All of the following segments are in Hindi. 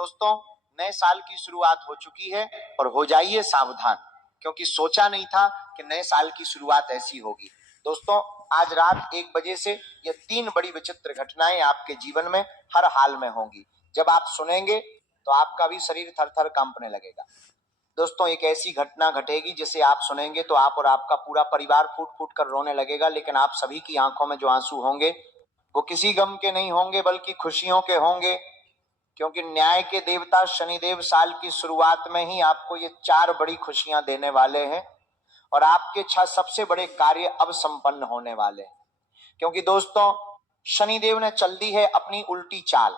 दोस्तों, नए साल की शुरुआत हो चुकी है और हो जाइए सावधान, क्योंकि सोचा नहीं था कि नए साल की शुरुआत ऐसी होगी। दोस्तों, आज रात 1 बजे से ये 3 बड़ी विचित्र घटनाएं आपके जीवन में हर हाल में होंगी। जब आप सुनेंगे तो आपका भी शरीर थर थर कांपने लगेगा। दोस्तों, एक ऐसी घटना घटेगी जिसे आप सुनेंगे तो आप और आपका पूरा परिवार फूट फूट कर रोने लगेगा, लेकिन आप सभी की आंखों में जो आंसू होंगे वो किसी गम के नहीं होंगे बल्कि खुशियों के होंगे, क्योंकि न्याय के देवता शनिदेव साल की शुरुआत में ही आपको ये 4 बड़ी खुशियां देने वाले हैं और आपके 6 सबसे बड़े कार्य अब संपन्न होने वाले हैं। क्योंकि दोस्तों, शनिदेव ने चल दी है अपनी उल्टी चाल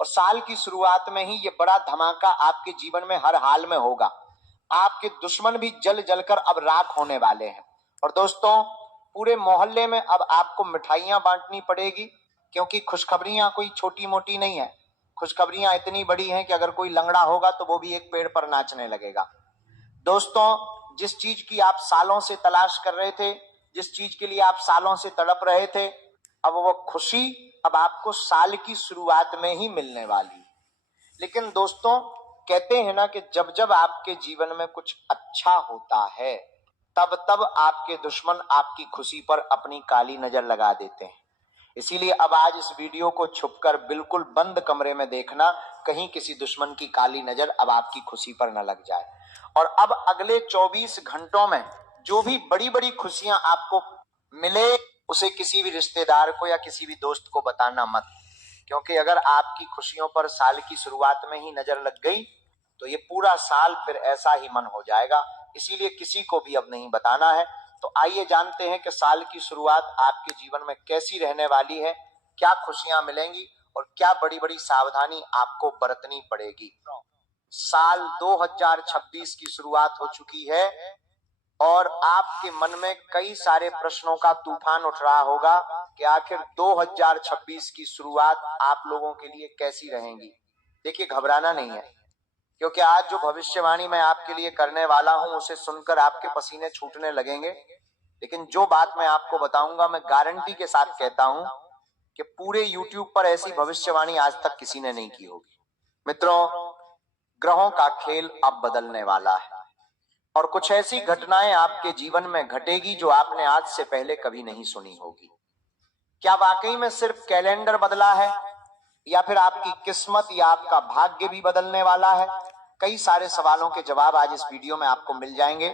और साल की शुरुआत में ही ये बड़ा धमाका आपके जीवन में हर हाल में होगा। आपके दुश्मन भी जल जलकर अब राख होने वाले हैं। और दोस्तों, पूरे मोहल्ले में अब आपको मिठाइयां बांटनी पड़ेगी, क्योंकि खुशखबरियां कोई छोटी मोटी नहीं है। खुशखबरियां इतनी बड़ी हैं कि अगर कोई लंगड़ा होगा तो वो भी एक पेड़ पर नाचने लगेगा। दोस्तों, जिस चीज की आप सालों से तलाश कर रहे थे, जिस चीज के लिए आप सालों से तड़प रहे थे, अब वो खुशी अब आपको साल की शुरुआत में ही मिलने वाली। लेकिन दोस्तों, कहते हैं ना कि जब जब आपके जीवन में कुछ अच्छा होता है तब तब आपके दुश्मन आपकी खुशी पर अपनी काली नजर लगा देते हैं। इसीलिए अब आज इस वीडियो को छुपकर बिल्कुल बंद कमरे में देखना, कहीं किसी दुश्मन की काली नजर अब आपकी खुशी पर न लग जाए। और अब अगले 24 घंटों में जो भी बड़ी बड़ी खुशियां आपको मिले, उसे किसी भी रिश्तेदार को या किसी भी दोस्त को बताना मत, क्योंकि अगर आपकी खुशियों पर साल की शुरुआत में ही नजर लग गई तो ये पूरा साल फिर ऐसा ही मन हो जाएगा। इसीलिए किसी को भी अब नहीं बताना है। तो आइए जानते हैं कि साल की शुरुआत आपके जीवन में कैसी रहने वाली है, क्या खुशियां मिलेंगी और क्या बड़ी बड़ी सावधानी आपको बरतनी पड़ेगी। साल 2026 की शुरुआत हो चुकी है और आपके मन में कई सारे प्रश्नों का तूफान उठ रहा होगा कि आखिर 2026 की शुरुआत आप लोगों के लिए कैसी रहेगी। देखिए, घबराना नहीं है, क्योंकि आज जो भविष्यवाणी मैं आपके लिए करने वाला हूं उसे सुनकर आपके पसीने छूटने लगेंगे। लेकिन जो बात मैं आपको बताऊंगा, मैं गारंटी के साथ कहता हूं कि पूरे YouTube पर ऐसी भविष्यवाणी आज तक किसी ने नहीं की होगी। मित्रों, ग्रहों का खेल अब बदलने वाला है और कुछ ऐसी घटनाएं आपके जीवन में घटेगी जो आपने आज से पहले कभी नहीं सुनी होगी। क्या वाकई में सिर्फ कैलेंडर बदला है या फिर आपकी किस्मत या आपका भाग्य भी बदलने वाला है? कई सारे सवालों के जवाब आज इस वीडियो में आपको मिल जाएंगे।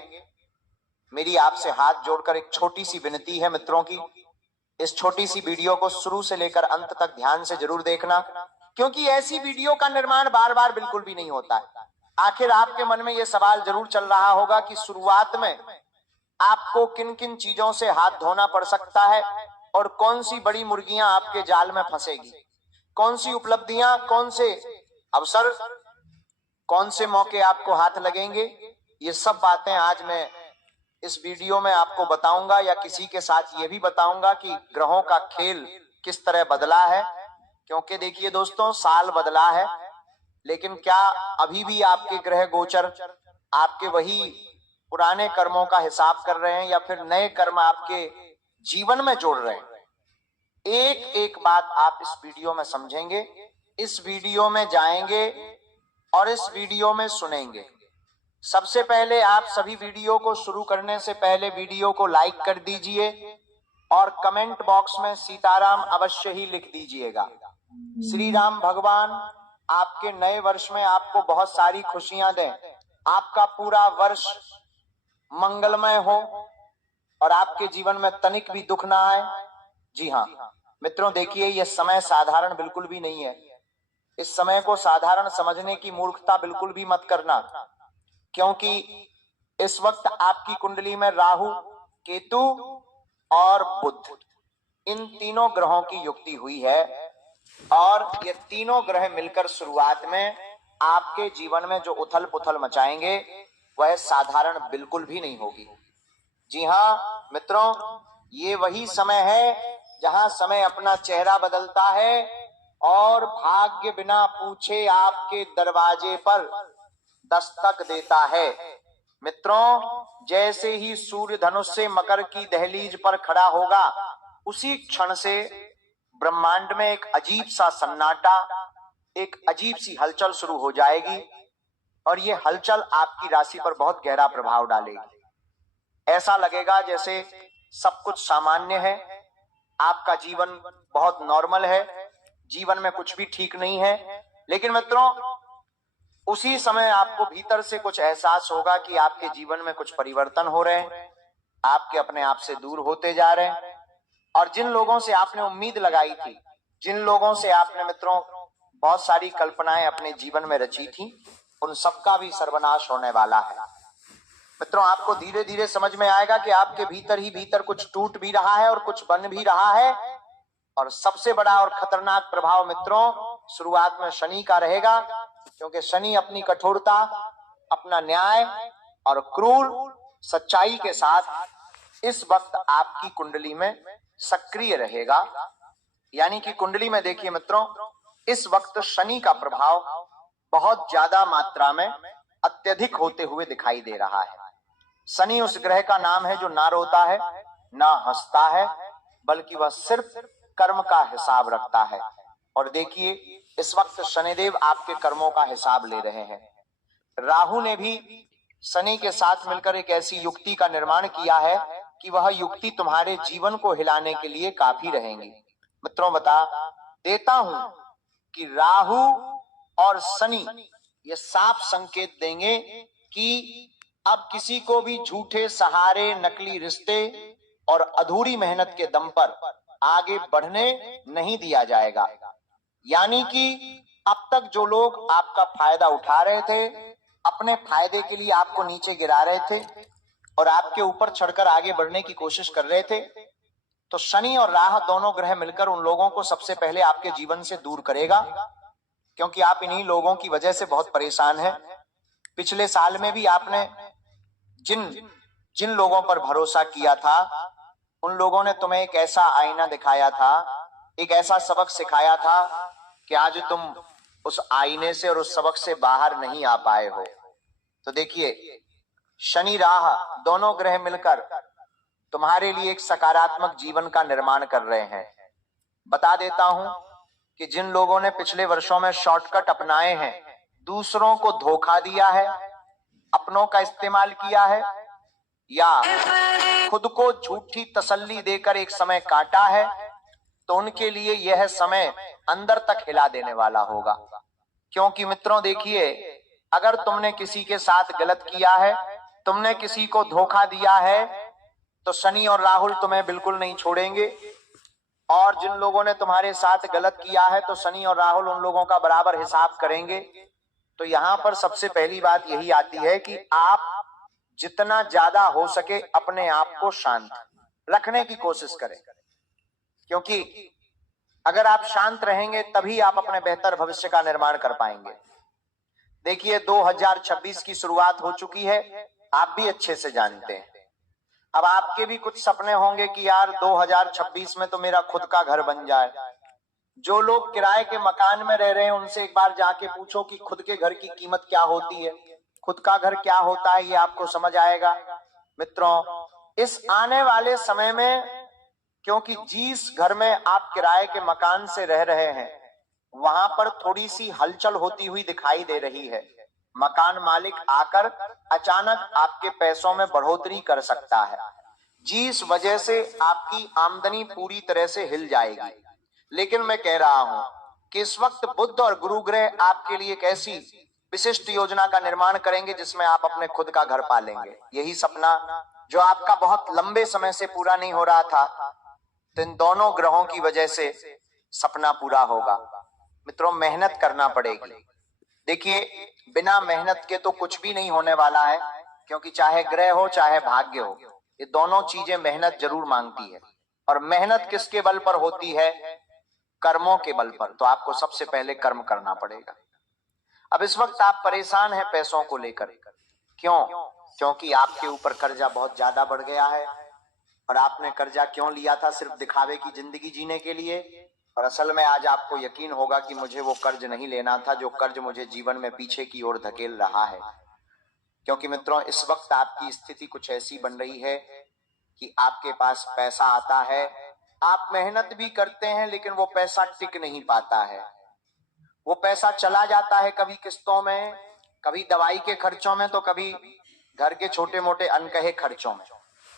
मेरी आपसे हाथ जोड़कर एक छोटी सी विनती है मित्रों की, इस छोटी सी वीडियो को शुरू से लेकर अंत तक ध्यान से जरूर देखना, क्योंकि ऐसी वीडियो का निर्माण बार बार बिल्कुल भी नहीं होता है। आखिर आपके मन में यह सवाल जरूर चल रहा होगा कि शुरुआत में आपको किन किन चीजों से हाथ धोना पड़ सकता है और कौन सी बड़ी मुर्गियां आपके जाल में फंसेगी, कौन सी उपलब्धियां, कौन से अवसर, कौन से मौके आपको हाथ लगेंगे। ये सब बातें आज मैं इस वीडियो में आपको बताऊंगा, या किसी के साथ ये भी बताऊंगा कि ग्रहों का खेल किस तरह बदला है। क्योंकि देखिए दोस्तों, साल बदला है, लेकिन क्या अभी भी आपके ग्रह गोचर आपके वही पुराने कर्मों का हिसाब कर रहे हैं या फिर नए कर्म आपके जीवन में जोड़ रहे हैं? एक एक बात आप इस वीडियो में समझेंगे, इस वीडियो में जाएंगे और इस वीडियो में सुनेंगे। सबसे पहले आप सभी वीडियो को शुरू करने से पहले वीडियो को लाइक कर दीजिए और कमेंट बॉक्स में सीताराम अवश्य ही लिख दीजिएगा। श्री राम भगवान आपके नए वर्ष में आपको बहुत सारी खुशियां दें, आपका पूरा वर्ष मंगलमय हो और आपके जीवन में तनिक भी दुख ना आए। जी हाँ मित्रों, देखिए, यह समय साधारण बिल्कुल भी नहीं है। इस समय को साधारण समझने की मूर्खता बिल्कुल भी मत करना, क्योंकि इस वक्त आपकी कुंडली में राहु, केतु और बुध, इन तीनों ग्रहों की युक्ति हुई है और ये तीनों ग्रह मिलकर शुरुआत में आपके जीवन में जो उथल पुथल मचाएंगे वह साधारण बिल्कुल भी नहीं होगी। जी हाँ मित्रों, ये वही समय है जहां समय अपना चेहरा बदलता है और भाग्य बिना पूछे आपके दरवाजे पर दस्तक देता है। मित्रों, जैसे ही सूर्य धनुष से मकर की दहलीज पर खड़ा होगा, उसी क्षण से ब्रह्मांड में एक अजीब सा सन्नाटा, एक अजीब सी हलचल शुरू हो जाएगी और ये हलचल आपकी राशि पर बहुत गहरा प्रभाव डालेगी। ऐसा लगेगा जैसे सब कुछ सामान्य है, आपका जीवन बहुत नॉर्मल है, जीवन में कुछ भी ठीक नहीं है। लेकिन मित्रों, उसी समय आपको भीतर से कुछ एहसास होगा कि आपके जीवन में कुछ परिवर्तन हो रहे हैं, आपके अपने आप से दूर होते जा रहे हैं, और जिन लोगों से आपने उम्मीद लगाई थी, जिन लोगों से आपने मित्रों बहुत सारी कल्पनाएं अपने जीवन में रची थी, उन सबका भी सर्वनाश होने वाला है। मित्रों, आपको धीरे धीरे समझ में आएगा कि आपके भीतर ही भीतर कुछ टूट भी रहा है और कुछ बन भी रहा है। और सबसे बड़ा और खतरनाक प्रभाव मित्रों शुरुआत में शनि का रहेगा, क्योंकि शनि अपनी कठोरता, अपना न्याय और क्रूर सच्चाई के साथ इस वक्त आपकी कुंडली में सक्रिय रहेगा। यानी कि कुंडली में देखिए मित्रों, इस वक्त शनि का प्रभाव बहुत ज्यादा मात्रा में अत्यधिक होते हुए दिखाई दे रहा है। शनि उस ग्रह का नाम है जो ना रोता है, ना हंसता है, बल्कि वह सिर्फ कर्म का हिसाब रखता है। और देखिए, इस वक्त शनिदेव आपके कर्मों का हिसाब ले रहे हैं। राहु ने भी शनि के साथ मिलकर एक ऐसी युक्ति का निर्माण किया है कि वह युक्ति तुम्हारे जीवन को हिलाने के लिए काफी रहेंगी। मित्रों, बता देता हूं कि राहु और शनि ये साफ संकेत देंगे कि अब किसी को भी झूठे सहारे, नकली रिश्ते और अधूरी मेहनत के दम पर आगे बढ़ने नहीं दिया जाएगा। यानी कि अब तक जो लोग आपका फायदा उठा रहे थे, अपने फायदे के लिए आपको नीचे गिरा रहे थे और आपके ऊपर चढ़कर आगे बढ़ने की कोशिश कर रहे थे, तो शनि और राहु दोनों ग्रह मिलकर उन लोगों को सबसे पहले आपके जीवन से दूर करेगा, क्योंकि आप इन्हीं लोगों की वजह से बहुत परेशान हैं। पिछले साल में भी आपने जिन जिन लोगों पर भरोसा किया था, उन लोगों ने तुम्हें एक ऐसा आईना दिखाया था, एक ऐसा सबक सिखाया था कि आज तुम उस आईने से और उस सबक से बाहर नहीं आ पाए हो। तो देखिए, शनि राहु दोनों ग्रह मिलकर तुम्हारे लिए एक सकारात्मक जीवन का निर्माण कर रहे हैं। बता देता हूं कि जिन लोगों ने पिछले वर्षों में शॉर्टकट अपनाए हैं, दूसरों को धोखा दिया है, अपनों का इस्तेमाल किया है, या खुद को झूठी तसल्ली देकर एक समय काटा है, तो उनके लिए यह समय अंदर तक हिला देने वाला होगा। क्योंकि मित्रों देखिए, अगर तुमने किसी के साथ गलत किया है, तुमने किसी को धोखा दिया है, तो शनि और राहु तुम्हें बिल्कुल नहीं छोड़ेंगे। और जिन लोगों ने तुम्हारे साथ गलत किया है, तो शनि और राहु उन लोगों का बराबर हिसाब करेंगे। तो यहां पर सबसे पहली बात यही आती है कि आप जितना ज्यादा हो सके अपने आप को शांत रखने की कोशिश करें, क्योंकि अगर आप शांत रहेंगे तभी आप अपने बेहतर भविष्य का निर्माण कर पाएंगे। देखिए, 2026 की शुरुआत हो चुकी है, आप भी अच्छे से जानते हैं। अब आपके भी कुछ सपने होंगे कि यार 2026 में तो मेरा खुद का घर बन जाए। जो लोग किराए के मकान में रह रहे हैं, उनसे एक बार जाके पूछो कि खुद के घर की कीमत क्या होती है, खुद का घर क्या होता है, ये आपको समझ आएगा। मित्रों, इस आने वाले समय में, क्योंकि जिस घर में आप किराए के मकान से रह रहे हैं, वहां पर थोड़ी सी हलचल होती हुई दिखाई दे रही है। मकान मालिक आकर अचानक आपके पैसों में बढ़ोतरी कर सकता है, जिस वजह से आपकी आमदनी पूरी तरह से हिल जाएगी। लेकिन मैं कह रहा हूं कि इस वक्त बुध और गुरु ग्रह आपके लिए एक ऐसी विशिष्ट योजना का निर्माण करेंगे जिसमें आप अपने खुद का घर पालेंगे। यही सपना जो आपका बहुत लंबे समय से पूरा नहीं हो रहा था, तो इन दोनों ग्रहों की वजह से सपना पूरा होगा। मित्रों, मेहनत करना पड़ेगी। देखिए, बिना मेहनत के तो कुछ भी नहीं होने वाला है, क्योंकि चाहे ग्रह हो चाहे भाग्य हो, ये दोनों चीजें मेहनत जरूर मांगती है। और मेहनत किसके बल पर होती है? कर्मों के बल पर। तो आपको सबसे पहले कर्म करना पड़ेगा। अब इस वक्त आप परेशान हैं पैसों को लेकर। क्यों? क्योंकि आपके ऊपर कर्जा बहुत ज्यादा बढ़ गया है। और आपने कर्जा क्यों लिया था? सिर्फ दिखावे की जिंदगी जीने के लिए। और असल में आज आपको यकीन होगा कि मुझे वो कर्ज नहीं लेना था, जो कर्ज मुझे जीवन में पीछे की ओर धकेल रहा है। क्योंकि मित्रों, इस वक्त आपकी स्थिति कुछ ऐसी बन रही है कि आपके पास पैसा आता है, आप मेहनत भी करते हैं, लेकिन वो पैसा टिक नहीं पाता है। वो पैसा चला जाता है, कभी किस्तों में, कभी दवाई के खर्चों में, तो कभी घर के छोटे मोटे अनकहे खर्चों में।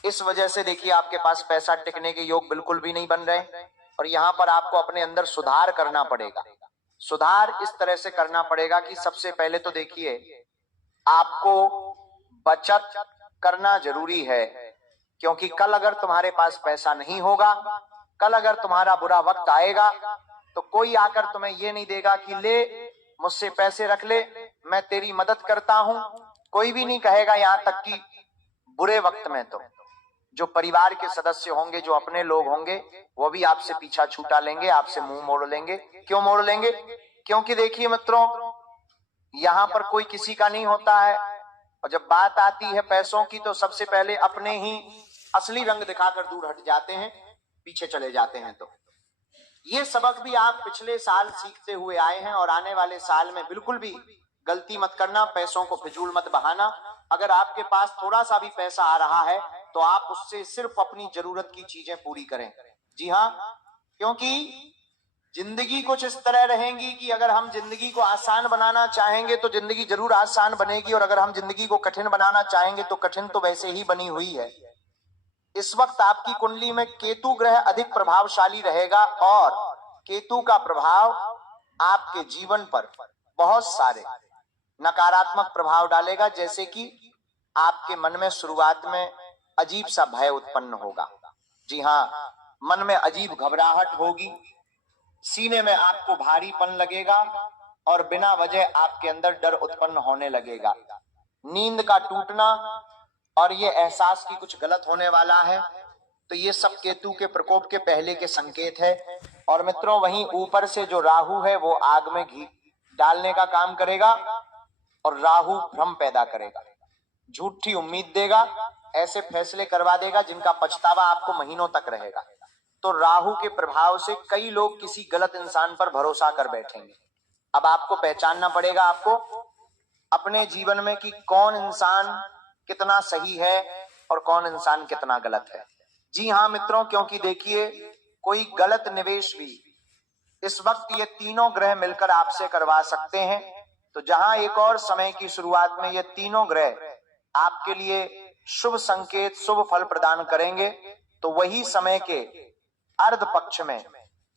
इस वजह से देखिए आपके पास पैसा टिकने के योग बिल्कुल भी नहीं बन रहे, और यहाँ पर आपको अपने अंदर सुधार करना पड़ेगा। सुधार इस तरह से करना पड़ेगा कि सबसे पहले तो देखिए आपको बचत करना जरूरी है, क्योंकि कल अगर तुम्हारे पास पैसा नहीं होगा, कल अगर तुम्हारा बुरा वक्त आएगा, तो कोई आकर तुम्हें ये नहीं देगा कि ले मुझसे पैसे रख ले, मैं तेरी मदद करता हूं। कोई भी नहीं कहेगा। यहां तक कि बुरे वक्त में तो जो परिवार के सदस्य होंगे, जो अपने लोग होंगे, वो भी आपसे पीछा छूटा लेंगे, आपसे मुंह मोड़ लेंगे। क्यों मोड़ लेंगे? क्योंकि देखिए मित्रों, यहाँ पर कोई किसी का नहीं होता है, और जब बात आती है पैसों की तो सबसे पहले अपने ही असली रंग दिखाकर दूर हट जाते हैं, पीछे चले जाते हैं। तो ये सबक भी आप पिछले साल सीखते हुए आए हैं, और आने वाले साल में बिल्कुल भी गलती मत करना, पैसों को फिजूल मत बहाना। अगर आपके पास थोड़ा सा भी पैसा आ रहा है तो आप उससे सिर्फ अपनी जरूरत की चीजें पूरी करें। जी हाँ, क्योंकि जिंदगी कुछ इस तरह रहेगी कि अगर हम जिंदगी को आसान बनाना चाहेंगे तो जिंदगी जरूर आसान बनेगी, और अगर हम जिंदगी को कठिन बनाना चाहेंगे तो कठिन तो वैसे ही बनी हुई है। इस वक्त आपकी कुंडली में केतु ग्रह अधिक प्रभावशाली रहेगा, और केतु का प्रभाव आपके जीवन पर बहुत सारे नकारात्मक प्रभाव डालेगा। जैसे कि आपके मन में शुरुआत में अजीब सा भय उत्पन्न होगा। जी हाँ, मन में अजीब घबराहट होगी, सीने में आपको भारीपन लगेगा, और बिना वजह आपके अंदर डर उत्पन्न होने लगेगा। नींद का टूटना, और ये एहसास कि कुछ गलत होने वाला है, तो ये सब केतु के प्रकोप के पहले के संकेत है। और मित्रों, वहीं ऊपर से जो राहु है वो आग में घी डालने का काम करेगा, और राहु भ्रम पैदा करेगा, झूठी उम्मीद देगा, ऐसे फैसले करवा देगा जिनका पछतावा आपको महीनों तक रहेगा। तो राहु के प्रभाव से कई लोग किसी गलत इंसान पर भरोसा कर बैठेंगे। अब आपको पहचानना पड़ेगा, आपको अपने जीवन में कि कौन इंसान कितना सही है और कौन इंसान कितना गलत है। जी हाँ मित्रों, क्योंकि देखिए कोई गलत निवेश भी इस वक्त ये तीनों ग्रह मिलकर आपसे करवा सकते हैं। तो जहां एक और समय की शुरुआत में ये तीनों ग्रह आपके लिए शुभ संकेत, शुभ फल प्रदान करेंगे, तो वही समय के अर्ध पक्ष में,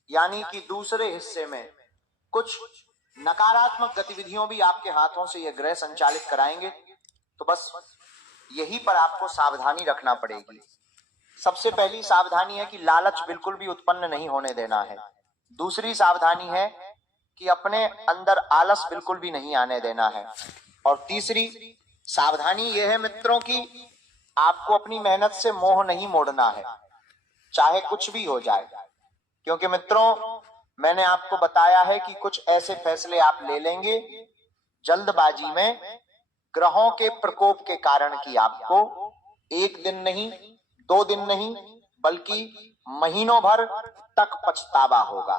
यानी कि दूसरे हिस्से में, कुछ नकारात्मक गतिविधियों भी आपके हाथों से ये ग्रह संचालित कराएंगे। तो बस यही पर आपको सावधानी रखना पड़ेगी। सबसे पहली सावधानी है कि लालच बिल्कुल भी उत्पन्न नहीं होने देना है। दूसरी सावधानी है कि अपने अंदर आलस बिल्कुल भी नहीं आने देना है। और तीसरी सावधानी यह है मित्रों कि आपको अपनी मेहनत से मोह नहीं मोड़ना है, चाहे कुछ भी हो जाए। क्योंकि मित्रों, मैंने आपको बताया है कि कुछ ऐसे फैसले आप ले लेंगे जल्दबाजी में, ग्रहों के प्रकोप के कारण, कि आपको एक दिन नहीं, 2 दिन नहीं, बल्कि महीनों भर तक पछतावा होगा।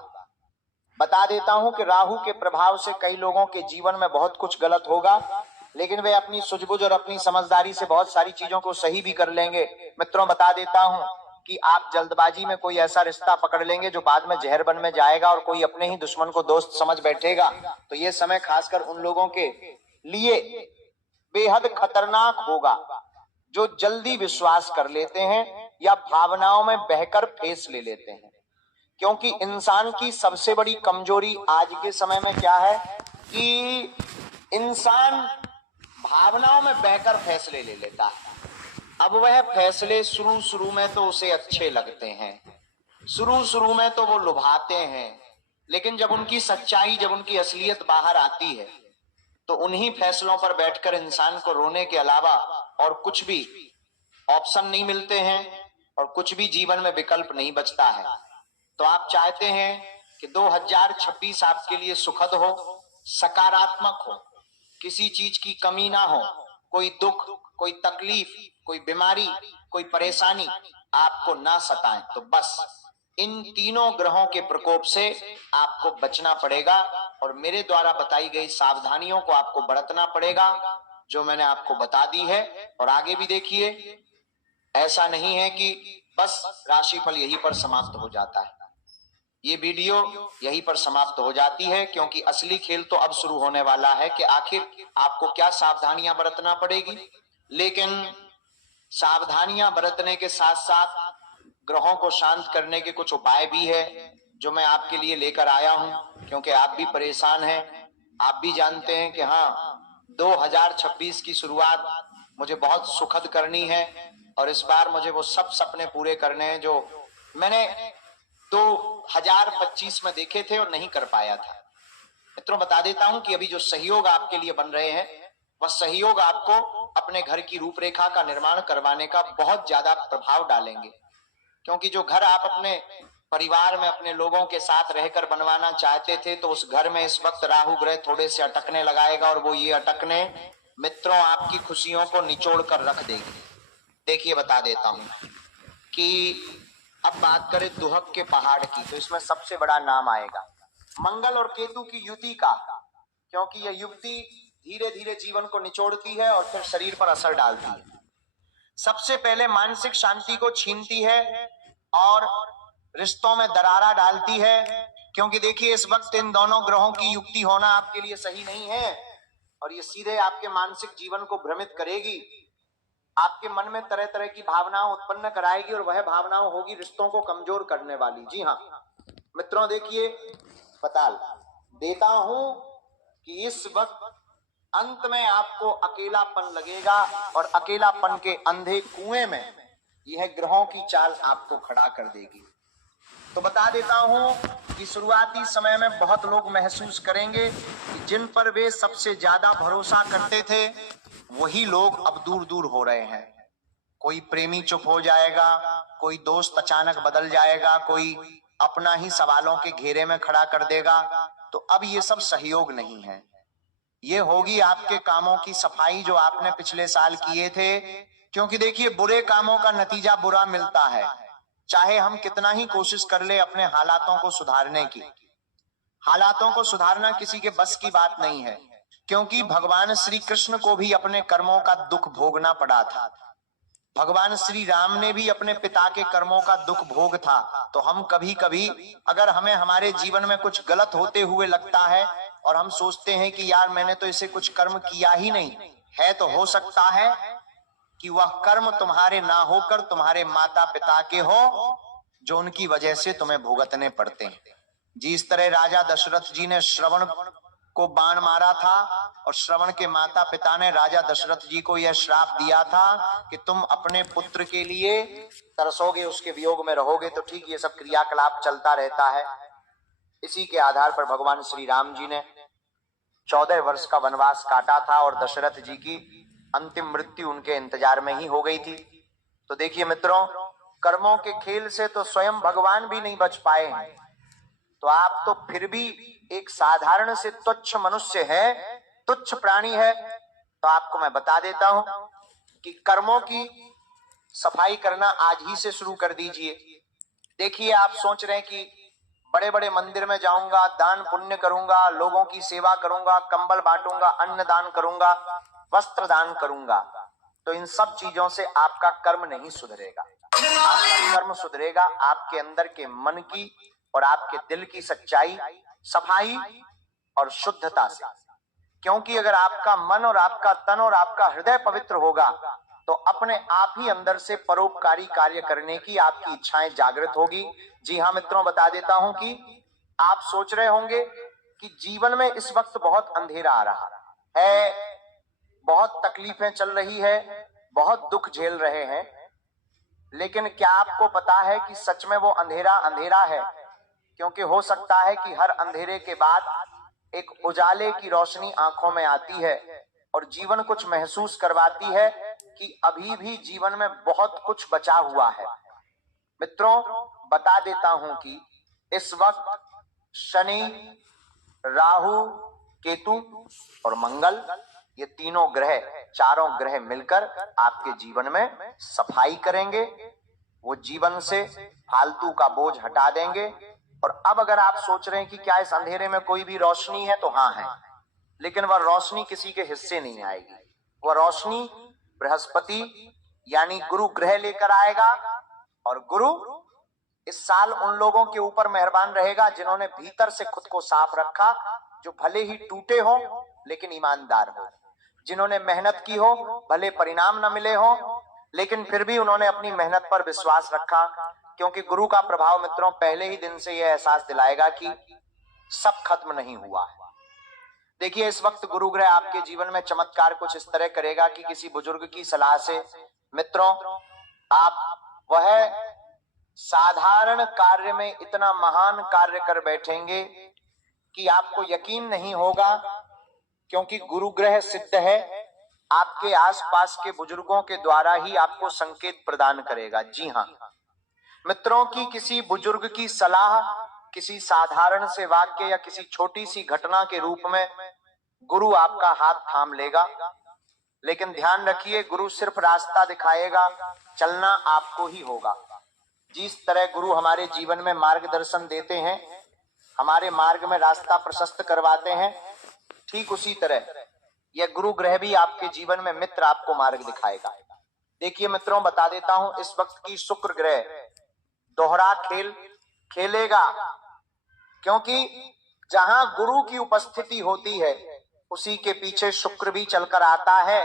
बता देता हूं कि राहु के प्रभाव से कई लोगों के जीवन में बहुत कुछ गलत होगा, लेकिन वे अपनी सूझबूझ और अपनी समझदारी से बहुत सारी चीजों को सही भी कर लेंगे। मित्रों, बता देता हूं कि आप जल्दबाजी में कोई ऐसा रिश्ता पकड़ लेंगे जो बाद में जहर बन में जाएगा, और कोई अपने ही दुश्मन को दोस्त समझ बैठेगा। तो ये समय खासकर उन लोगों के लिए बेहद खतरनाक होगा जो जल्दी विश्वास कर लेते हैं या भावनाओं में बहकर फेस ले लेते हैं। क्योंकि इंसान की सबसे बड़ी कमजोरी आज के समय में क्या है कि इंसान भावनाओं में बहकर फैसले ले लेता है। अब वह फैसले शुरू में तो उसे अच्छे लगते हैं, शुरू में तो वो लुभाते हैं, लेकिन जब उनकी सच्चाई, जब उनकी असलियत बाहर आती है, तो उन्हीं फैसलों पर बैठकर इंसान को रोने के अलावा और कुछ भी ऑप्शन नहीं मिलते हैं, और कुछ भी जीवन में विकल्प नहीं बचता है। तो आप चाहते हैं कि 2026 आपके लिए सुखद हो, सकारात्मक हो, किसी चीज की कमी ना हो, कोई दुख, कोई तकलीफ, कोई बीमारी, कोई परेशानी आपको ना सताए, तो बस इन तीनों ग्रहों के प्रकोप से आपको बचना पड़ेगा, और मेरे द्वारा बताई गई सावधानियों को आपको बरतना पड़ेगा, जो मैंने आपको बता दी है। और आगे भी देखिए, ऐसा नहीं है कि बस राशिफल यहीं पर समाप्त हो जाता है। ये वीडियो यहीं पर समाप्त हो जाती है, क्योंकि असली खेल तो अब शुरू होने वाला है कि आखिर आपको क्या सावधानियां बरतना पड़ेगी। लेकिन सावधानियां बरतने के साथ साथ ग्रहों को शांत करने के कुछ उपाय भी है जो मैं आपके लिए लेकर आया हूं, क्योंकि आप भी परेशान हैं। आप भी जानते हैं कि हाँ, 2026 की शुरुआत मुझे बहुत सुखद करनी है और इस बार मुझे वो सब सपने पूरे करने हैं जो मैंने 2025 में देखे थे और नहीं कर पाया था। मित्रों, बता देता हूं कि अभी जो सहयोग आपके लिए बन रहे हैं वह सहयोग आपको अपने घर की रूपरेखा का निर्माण करवाने का बहुत ज्यादा प्रभाव डालेंगे, क्योंकि जो घर आप अपने परिवार में अपने लोगों के साथ रहकर बनवाना चाहते थे, तो उस घर में इस वक्त राहु ग्रह थोड़े से अटकने लगाएगा और वो ये अटकने मित्रों आपकी खुशियों को निचोड़ कर रख देगी। देखिए, बता देता हूं कि अब बात करें दुहक के पहाड़ की, तो इसमें सबसे बड़ा नाम आएगा मंगल और केतु की युति का, क्योंकि यह युति धीरे धीरे जीवन को निचोड़ती है और फिर शरीर पर असर डालती है। सबसे पहले मानसिक शांति को छीनती है और रिश्तों में दरारा डालती है, क्योंकि देखिए इस वक्त इन दोनों ग्रहों की युक्ति होना आपके लिए सही नहीं है और ये सीधे आपके मानसिक जीवन को भ्रमित करेगी, आपके मन में तरह तरह की भावनाएं उत्पन्न कराएगी और वह भावनाएं होगी रिश्तों को कमजोर करने वाली। जी हाँ मित्रों, देखिए बता देता हूं कि इस वक्त अंत में आपको अकेलापन लगेगा और अकेलापन के अंधे कुएं में यह ग्रहों की चाल आपको खड़ा कर देगी। तो बता देता हूं कि शुरुआती समय में बहुत लोग महसूस करेंगे कि जिन पर वे सबसे ज्यादा भरोसा करते थे वही लोग अब दूर दूर हो रहे हैं। कोई प्रेमी चुप हो जाएगा, कोई दोस्त अचानक बदल जाएगा, कोई अपना ही सवालों के घेरे में खड़ा कर देगा। तो अब ये सब सहयोग नहीं है, ये होगी आपके कामों की सफाई जो आपने पिछले साल किए थे, क्योंकि देखिए बुरे कामों का नतीजा बुरा मिलता है। चाहे हम कितना ही कोशिश कर ले अपने हालातों को सुधारने की, हालातों को सुधारना किसी के बस की बात नहीं है, क्योंकि भगवान श्री कृष्ण को भी अपने कर्मों का दुख भोगना पड़ा था। भगवान श्री राम ने भी अपने पिता के कर्मों का दुख भोग था। तो हम कभी कभी अगर हमें हमारे जीवन में कुछ गलत होते हुए लगता है और हम सोचते हैं कि यार मैंने तो इसे कुछ कर्म किया ही नहीं है, तो हो सकता है कि वह कर्म तुम्हारे ना होकर तुम्हारे माता पिता के हो, जो उनकी वजह से तुम्हें भुगतने पड़ते हैं। जिस तरह राजा दशरथ जी ने श्रवण को बाण मारा था और श्रवण के माता पिता ने राजा दशरथ जी को यह श्राप दिया था कि तुम अपने पुत्र के लिए तरसोगे, उसके वियोग में रहोगे। तो ठीक ये सब क्रियाकलाप चलता रहता है। इसी के आधार पर भगवान श्री राम जी ने 14 वर्ष का वनवास काटा था और दशरथ जी की अंतिम मृत्यु उनके इंतजार में ही हो गई थी। तो देखिए मित्रों, कर्मों के खेल से तो स्वयं भगवान भी नहीं बच पाए हैं, तो आप तो फिर भी एक साधारण से तुच्छ मनुष्य है, तुच्छ प्राणी है। तो आपको मैं बता देता हूं कि कर्मों की सफाई करना आज ही से शुरू कर दीजिए। देखिए आप सोच रहे हैं कि बड़े बड़े मंदिर में जाऊंगा, दान पुण्य करूंगा, लोगों की सेवा करूंगा, कंबल बांटूंगा, अन्न दान करूंगा, वस्त्र दान करूंगा, तो इन सब चीजों से आपका कर्म नहीं सुधरेगा। आपका कर्म सुधरेगा आपके अंदर के मन की और आपके दिल की सच्चाई, सफाई और शुद्धता से। क्योंकि अगर आपका मन और आपका तन और आपका हृदय पवित्र होगा तो अपने आप ही अंदर से परोपकारी कार्य करने की आपकी इच्छाएं जागृत होगी। जी हाँ मित्रों, बता देता हूं कि आप सोच रहे होंगे कि जीवन में इस वक्त बहुत अंधेरा आ रहा है, बहुत तकलीफें चल रही है, बहुत दुख झेल रहे हैं, लेकिन क्या आपको पता है कि सच में वो अंधेरा अंधेरा है? क्योंकि हो सकता है कि हर अंधेरे के बाद एक उजाले की रोशनी आंखों में आती है और जीवन कुछ महसूस करवाती है कि अभी भी जीवन में बहुत कुछ बचा हुआ है। मित्रों, बता देता हूं कि इस वक्त शनि, राहु, केतु और मंगल, ये तीनों ग्रह, चारों ग्रह मिलकर आपके जीवन में सफाई करेंगे। वो जीवन से फालतू का बोझ हटा देंगे। और अब अगर आप सोच रहे हैं कि क्या इस अंधेरे में कोई भी रोशनी है, तो हाँ है, लेकिन वह रोशनी किसी के हिस्से नहीं आएगी। वह रोशनी बृहस्पति यानी गुरु ग्रह लेकर आएगा और गुरु इस साल उन लोगों के ऊपर मेहरबान रहेगा जिन्होंने भीतर से खुद को साफ रखा, जो भले ही टूटे हो लेकिन ईमानदार हो, जिन्होंने मेहनत की हो, भले परिणाम न मिले हो लेकिन फिर भी उन्होंने अपनी मेहनत पर विश्वास रखा। क्योंकि गुरु का प्रभाव मित्रों पहले ही दिन से यह एहसास दिलाएगा कि सब खत्म नहीं हुआ है। देखिए, इस वक्त गुरु ग्रह आपके जीवन में चमत्कार कुछ इस तरह करेगा कि किसी बुजुर्ग की सलाह से मित्रों आप वह साधारण कार्य में इतना महान कार्य कर बैठेंगे कि आपको यकीन नहीं होगा, क्योंकि गुरु ग्रह सिद्ध है, आपके आसपास के बुजुर्गों के द्वारा ही आपको संकेत प्रदान करेगा। जी हाँ मित्रों, की किसी बुजुर्ग की सलाह किसी साधारण से वाक्य या किसी छोटी सी घटना के रूप में गुरु आपका हाथ थाम लेगा। लेकिन ध्यान रखिए, गुरु सिर्फ रास्ता दिखाएगा, चलना आपको ही होगा। जिस तरह गुरु हमारे जीवन में मार्गदर्शन देते हैं, हमारे मार्ग में रास्ता प्रशस्त करवाते हैं, ठीक उसी तरह यह गुरु ग्रह भी आपके जीवन में मित्र आपको मार्ग दिखाएगा। देखिए मित्रों, बता देता हूं, इस वक्त की शुक्र ग्रह दोहरा खेल खेलेगा, क्योंकि जहां गुरु की उपस्थिति होती है उसी के पीछे शुक्र भी चलकर आता है।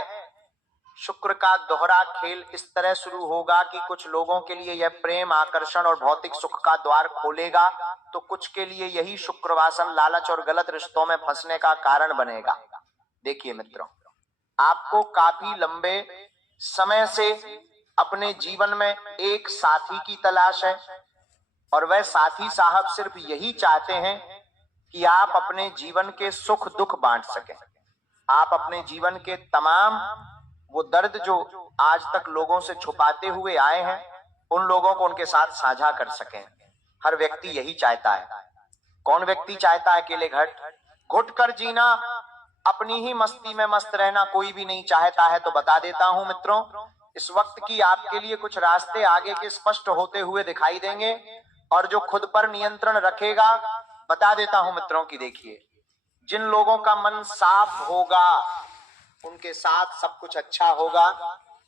शुक्र का दोहरा खेल इस तरह शुरू होगा कि कुछ लोगों के लिए यह प्रेम, आकर्षण और भौतिक सुख का द्वार खोलेगा, तो कुछ के लिए यही शुक्रवासन, लालच और गलत रिश्तों में फंसने का कारण बनेगा। देखिए मित्रों, आपको काफी लंबे समय से अपने जीवन में एक साथी की तलाश है, और वह साथी साहब सिर्फ यही चाहते हैं कि आप अपने जीवन के सुख दुख बांट सकें, आप अपने जीवन के तमाम वो दर्द जो आज तक लोगों से छुपाते हुए आए हैं, उन लोगों को उनके साथ साझा कर सकें। हर व्यक्ति यही चाहता है। कौन व्यक्ति चाहता है अकेले घुट कर जीना, अपनी ही मस्ती में मस्त रहना कोई भी नहीं चाहता है। तो बता देता हूं मित्रों, इस वक्त की आपके लिए कुछ रास्ते आगे के स्पष्ट होते हुए दिखाई देंगे, और जो खुद पर नियंत्रण रखेगा, बता देता हूं मित्रों की देखिए, जिन लोगों का मन साफ होगा उनके साथ सब कुछ अच्छा होगा,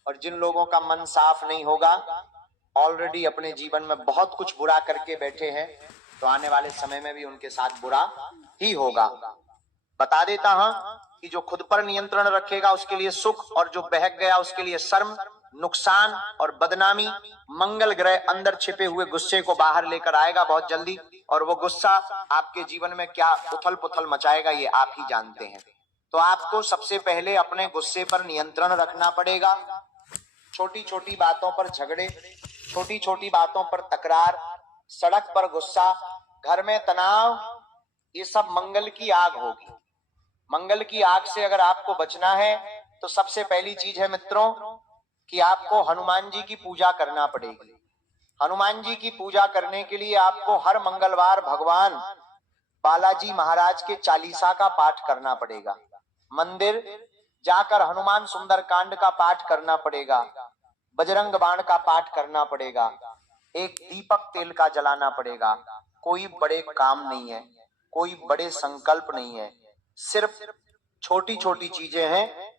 और जिन लोगों का मन साफ नहीं होगा, ऑलरेडी अपने जीवन में बहुत कुछ बुरा करके बैठे हैं, तो आने वाले समय में भी उनके साथ बुरा ही होगा। बता देता हूं कि जो खुद पर नियंत्रण रखेगा उसके लिए सुख, और जो बहक गया उसके लिए शर्म, नुकसान और बदनामी। मंगल ग्रह अंदर छिपे हुए गुस्से को बाहर लेकर आएगा बहुत जल्दी, और वो गुस्सा आपके जीवन में क्या उथल पुथल मचाएगा ये आप ही जानते हैं। तो आपको सबसे पहले अपने गुस्से पर नियंत्रण रखना पड़ेगा। छोटी छोटी बातों पर झगड़े, छोटी छोटी बातों पर तकरार, सड़क पर गुस्सा, घर में तनाव, ये सब मंगल की आग होगी। मंगल की आग से अगर आपको बचना है तो सबसे पहली चीज है मित्रों कि आपको हनुमान जी की पूजा करना पड़ेगी। हनुमान जी की पूजा करने के लिए आपको हर मंगलवार भगवान बालाजी महाराज के चालीसा का पाठ करना पड़ेगा। मंदिर जाकर हनुमान सुंदरकांड का पाठ करना पड़ेगा, बजरंग बाण का पाठ करना पड़ेगा, एक दीपक तेल का जलाना पड़ेगा। कोई बड़े काम नहीं है, कोई बड़े संकल्प नहीं है, सिर्फ छोटी छोटी चीजें हैं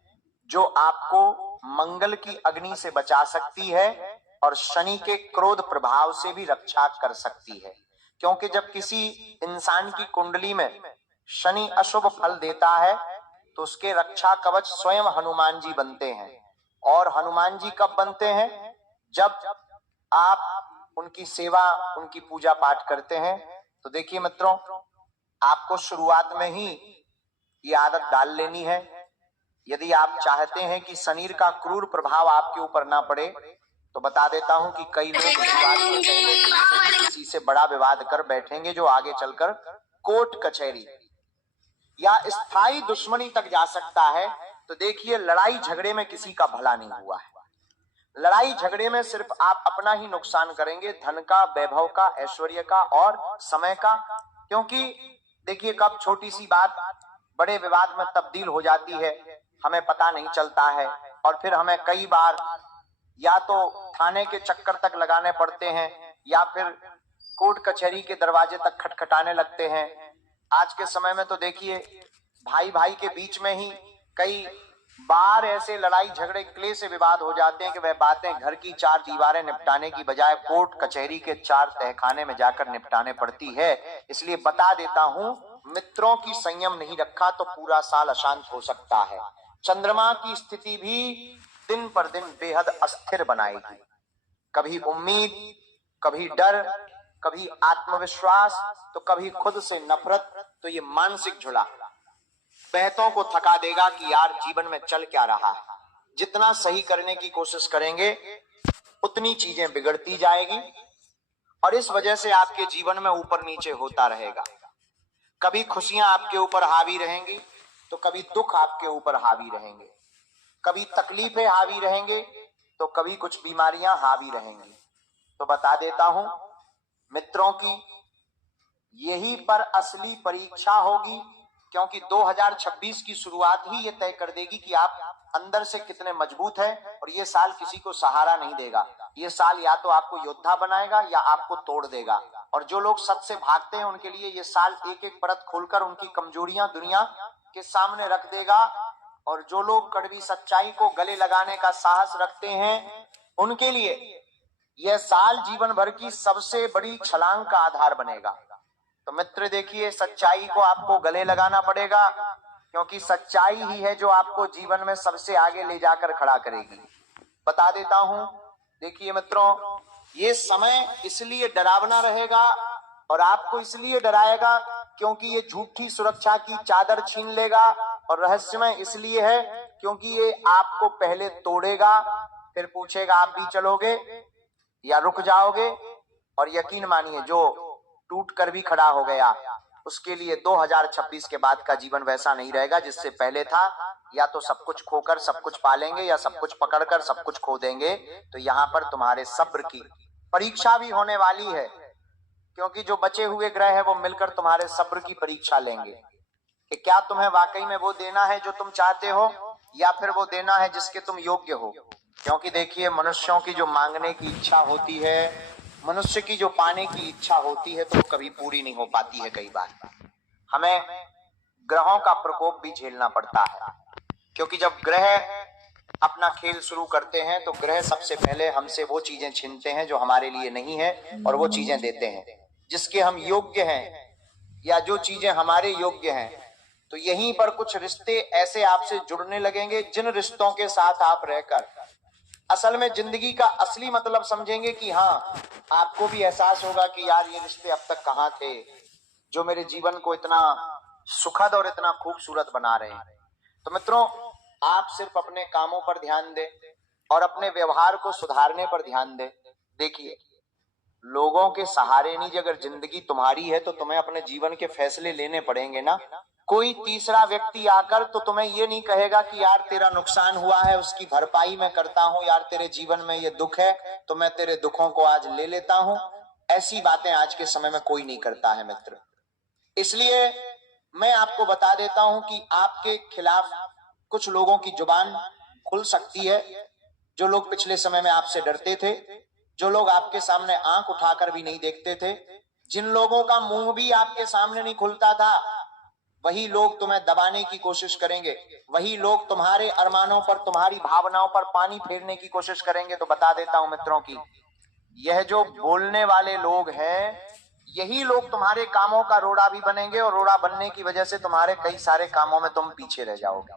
जो आपको मंगल की अग्नि से बचा सकती है और शनि के क्रोध प्रभाव से भी रक्षा कर सकती है। क्योंकि जब किसी इंसान की कुंडली में शनि अशुभ फल देता है तो उसके रक्षा कवच स्वयं हनुमान जी बनते हैं। और हनुमान जी कब बनते हैं? जब आप उनकी सेवा, उनकी पूजा पाठ करते हैं। तो देखिए मित्रों, आपको शुरुआत में ही ये आदत डाल लेनी है। यदि आप चाहते हैं कि शनि का क्रूर प्रभाव आपके ऊपर ना पड़े, तो बता देता हूं कि कई लोग शुरुआत में पहले किसी से बड़ा विवाद कर बैठेंगे जो आगे चलकर कोर्ट कचहरी या स्थायी दुश्मनी तक जा सकता है। तो देखिए, लड़ाई झगड़े में किसी का भला नहीं हुआ है। लड़ाई झगड़े में सिर्फ आप अपना ही नुकसान करेंगे, धन का, वैभव का, ऐश्वर्य का और समय का। क्योंकि देखिए, कब छोटी सी बात बड़े विवाद में तब्दील हो जाती है हमें पता नहीं चलता है, और फिर हमें कई बार या तो थाने के चक्कर तक लगाने पड़ते हैं या फिर कोर्ट कचहरी के दरवाजे तक खटखटाने लगते हैं। आज के समय में तो देखिए, भाई भाई के बीच में ही कई बाहर ऐसे लड़ाई झगड़े क्लेश से विवाद हो जाते हैं कि वह बातें घर की चार दीवारें निपटाने की बजाय कोर्ट कचहरी के चार तहखाने में जाकर निपटाने पड़ती है। इसलिए बता देता हूं, मित्रों की संयम नहीं रखा तो पूरा साल अशांत हो सकता है। चंद्रमा की स्थिति भी दिन पर दिन बेहद अस्थिर बनाएगी। कभी उम्मीद, कभी डर, कभी आत्मविश्वास, तो कभी खुद से नफरत। तो ये मानसिक जुड़ा बैतों को थका देगा कि यार जीवन में चल क्या रहा है। जितना सही करने की कोशिश करेंगे उतनी चीजें बिगड़ती जाएगी और इस वजह से आपके जीवन में ऊपर नीचे होता रहेगा। कभी खुशियां आपके ऊपर हावी रहेंगी तो कभी दुख आपके ऊपर हावी रहेंगे, कभी तकलीफें हावी रहेंगे तो कभी कुछ बीमारियां हावी रहेंगी। तो बता देता हूं, मित्रों की यही पर असली परीक्षा होगी, क्योंकि 2026 की शुरुआत ही ये तय कर देगी कि आप अंदर से कितने मजबूत हैं। और ये साल किसी को सहारा नहीं देगा, ये साल या तो आपको योद्धा बनाएगा या आपको तोड़ देगा। और जो लोग सच से भागते हैं उनके लिए ये साल एक एक परत खोलकर उनकी कमजोरियां दुनिया के सामने रख देगा। और जो लोग कड़वी सच्चाई को गले लगाने का साहस रखते हैं उनके लिए यह साल जीवन भर की सबसे बड़ी छलांग का आधार बनेगा। तो मित्र देखिए, सच्चाई को आपको गले लगाना पड़ेगा, क्योंकि सच्चाई ही है जो आपको जीवन में सबसे आगे ले जाकर खड़ा करेगी। बता देता हूं, देखिए मित्रों, ये समय इसलिए डरावना रहेगा और आपको इसलिए डराएगा क्योंकि ये झूठी सुरक्षा की चादर छीन लेगा। और रहस्यमय इसलिए है क्योंकि ये आपको पहले तोड़ेगा, फिर पूछेगा आप भी चलोगे या रुक जाओगे। और यकीन मानिए, जो टूट कर भी खड़ा हो गया उसके लिए 2026 के बाद का जीवन वैसा नहीं रहेगा जिससे पहले था। या तो सब कुछ खोकर सब कुछ पालेंगे या सब कुछ पकड़कर सब कुछ खो देंगे। तो यहाँ पर तुम्हारे सब्र की परीक्षा भी होने वाली है, क्योंकि जो बचे हुए ग्रह है वो मिलकर तुम्हारे सब्र की परीक्षा लेंगे कि क्या तुम्हें वाकई में वो देना है जो तुम चाहते हो या फिर वो देना है जिसके तुम योग्य हो। क्योंकि देखिए, मनुष्यों की जो मांगने की इच्छा होती है, मनुष्य की जो पाने की इच्छा होती है, तो वो कभी पूरी नहीं हो पाती है। कई बार हमें ग्रहों का प्रकोप भी झेलना पड़ता है, क्योंकि जब ग्रह अपना खेल शुरू करते हैं तो ग्रह सबसे पहले हमसे वो चीजें छीनते हैं जो हमारे लिए नहीं है और वो चीजें देते हैं जिसके हम योग्य हैं या जो चीजें हमारे योग्य हैं। तो यहीं पर कुछ रिश्ते ऐसे आपसे जुड़ने लगेंगे जिन रिश्तों के साथ आप रहकर असल में जिंदगी का असली मतलब समझेंगे कि हाँ, आपको भी एहसास होगा कि यार ये रिश्ते अब तक कहाँ थे जो मेरे जीवन को इतना सुखद और इतना खूबसूरत बना रहे हैं। तो मित्रों, आप सिर्फ अपने कामों पर ध्यान दें और अपने व्यवहार को सुधारने पर ध्यान दें। देखिए, लोगों के सहारे नहीं, अगर जिंदगी तुम्हारी है तो तुम्हें अपने जीवन के फैसले लेने पड़ेंगे ना। कोई तीसरा व्यक्ति आकर तो तुम्हें ये नहीं कहेगा कि यार तेरा नुकसान हुआ है उसकी भरपाई मैं करता हूं, यार तेरे जीवन में ये दुख है तो मैं तेरे दुखों को आज ले लेता हूं। ऐसी बातें आज के समय में कोई नहीं करता है मित्र। इसलिए मैं आपको बता देता हूं कि आपके खिलाफ कुछ लोगों की जुबान खुल सकती है, जो लोग पिछले समय में आपसे डरते थे, जो लोग आपके सामने आंख उठाकर भी नहीं देखते थे, जिन लोगों का मुंह भी आपके सामने नहीं खुलता था, वही लोग तुम्हें दबाने की कोशिश करेंगे, वही लोग तुम्हारे अरमानों पर, तुम्हारी भावनाओं पर पानी फेरने की कोशिश करेंगे। तो बता देता हूं मित्रों की, यह जो बोलने वाले लोग हैं यही लोग तुम्हारे कामों का रोड़ा भी बनेंगे और रोड़ा बनने की वजह से तुम्हारे कई सारे कामों में तुम पीछे रह जाओगे।